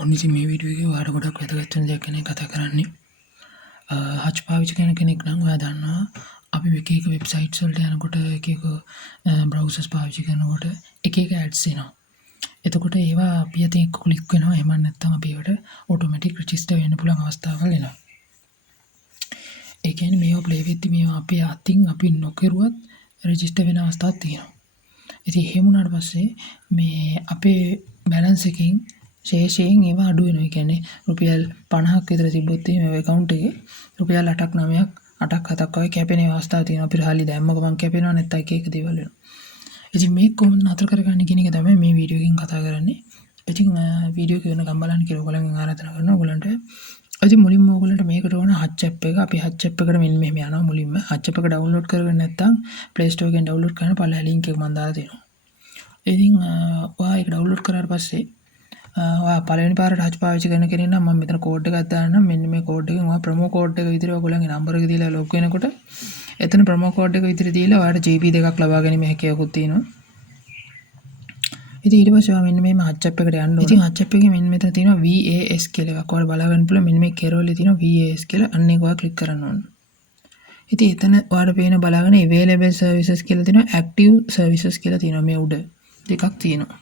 ඔන්න ඉතින් මේ වීඩියෝ එකේ ඔයාලට ගොඩක් වැදගත් වෙන දෙයක් ගැන කතා කරන්නේ. හච් පාවිච්චි කරන කෙනෙක් නම් ඔයා දන්නවා අපි එක එක වෙබ්සයිට්ස් වලට යනකොට එක එක බ්‍රවුසර්ස් පාවිච්චි කරනකොට එක එක ඇඩ්ස් එනවා. එතකොට ඒවා අපි අතින් ක්ලික් වෙනවා. එහෙම නැත්නම් අපි ඒවට ඔටෝමැටික් රෙජිස්ටර් වෙන්න පුළුවන් අවස්ථාවල් එනවා. ඒ කියන්නේ මේවා ප්ලේ වෙද්දි මේවා අපේ අතින් අපි නොකරුවත් රෙජිස්ටර් වෙන අවස්ථාවක් තියෙනවා. ඉතින් එහෙම වුණාට පස්සේ මේ අපේ බැලන්ස් එකෙන් ශේෂයෙන් ඒවා අඩු වෙනවා. ඒ කියන්නේ රුපියල් 50ක් විතර තිබ්බොත් මේ account එකේ රුපියල් 8ක් 9ක් 8ක් 7ක් වගේ කැපෙන අවස්ථා තියෙනවා. අපිට හාලි දැම්ම ගමන් කැපෙනවා නැත්නම් එක එක දේවල් වෙනවා. ඉතින් මේක කොහොමද නතර කරගන්නේ කියන එක තමයි මේ වීඩියෝ එකෙන් කතා කරන්නේ. ඉතින් වීඩියෝ එක වෙනකම් බලන්න කියලා ඔයගොල්ලන්ගෙන් ආරාධනා කරනවා. ඔයගොල්ලන්ට ඉතින් මුලින්ම ඔයගොල්ලන්ට මේකට ඕන හච් ඇප් එක. අපි හච් ඇප් එකට මෙන්න මෙහෙම යනවා. මුලින්ම හච් ඇප් එක ඩවුන්ලෝඩ් කරගන්න නැත්නම් Play Store එකෙන් ඩවුන්ලෝඩ් කරන්න පළවෙනි ලින්ක් එක මම දාලා තියෙනවා. ඉතින් ඔයා ඒක ඩවුන්ලෝඩ් කරාට පස්සේ ඔයා පළවෙනි පාරට හච් පාවිච්චි කරන කෙනෙක් නම් මම මෙතන කෝඩ් එකක් දාන්නම්. මෙන්න මේ කෝඩ් එකෙන් ඔයා ප්‍රොමෝ කෝඩ් එක විදිහට ඔයගොල්ලන්ගේ නම්බර එක දීලා ලොග් වෙනකොට එතන ප්‍රොමෝ කෝඩ් එක විදිහට දීලා ඔයාලට GB 2ක් ලබා ගැනීම හැකියාවකුත් තියෙනවා. ඉතින් ඊට පස්සේ ඔයා මෙන්න මේ හච් ඇප් එකට යන්න ඕනේ. ඉතින් හච් ඇප් එකේ මෙන්න මෙතන තියෙනවා VAS කියලා එකක්. ඔයාලා බලා ගන්න පුළුවන්. මෙන්න මේ කෙරෝලේ තියෙනවා VAS කියලා. අන්න ඒක ඔයා ක්ලික් කරන්න ඕනේ. ඉතින් එතන ඔයාලට පේන බලාගෙන available services කියලා තියෙනවා. active services කියලා තියෙනවා. මේ උඩ දෙකක් තියෙනවා.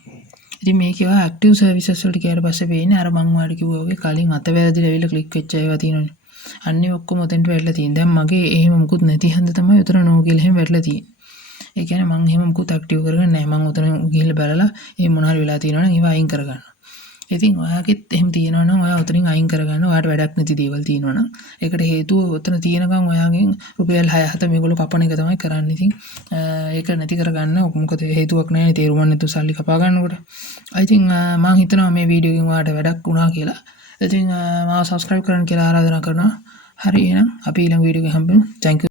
ඉතින් මේකේ ඔයා active services වලට ගියාට පස්සේ වෙන්නේ අර මම ඔයාලට කිව්වා වගේ කලින් අතවැරදිලා ඇවිල්ලා ක්ලික් වෙච්ච ඒවා තියෙනවනේ. අන්නේ ඔක්කොම උතෙන්ට වැටලා තියෙනවා. දැන් මගේ එහෙම මුකුත් නැති හන්ද තමයි උතන නෝ කියලා එහෙම වැටලා තියෙන්නේ. ඒ කියන්නේ මම එහෙම මුකුත් ඇක්ටිව් කරගෙන නැහැ. මම උතන ගිහිල්ලා බලලා ඒ මොන හරි වෙලා තියෙනවනම් ඒවා අයින් කරගන්නවා. ඉතින් ඔයාගෙත් එහෙම තියෙනවා නම් ඔයා උතනින් අයින් කරගන්න. ඔයාට වැඩක් නැති දේවල් තියෙනවා නම් ඒකට හේතුව උතන තියෙනකන් ඔයාගෙන් රුපියල් 6-7 මේගොල්ලෝ කපන එක තමයි කරන්නේ. ඉතින් ඒක නැති කරගන්න මොකද හේතුවක් නැහැ. තේරුම් ගන්න නැතුව සල්ලි කපා ගන්නකොට. ඉතින් මම හිතනවා මේ වීඩියෝ එකෙන් ඔයාට වැඩක් වුණා කියලා. ඉතින් මාව subscribe කරන්න කියලා ආරාධනා කරනවා. හරි එහෙනම් අපි ඊළඟ වීඩියෝ එකේ හම්බෙමු. thank you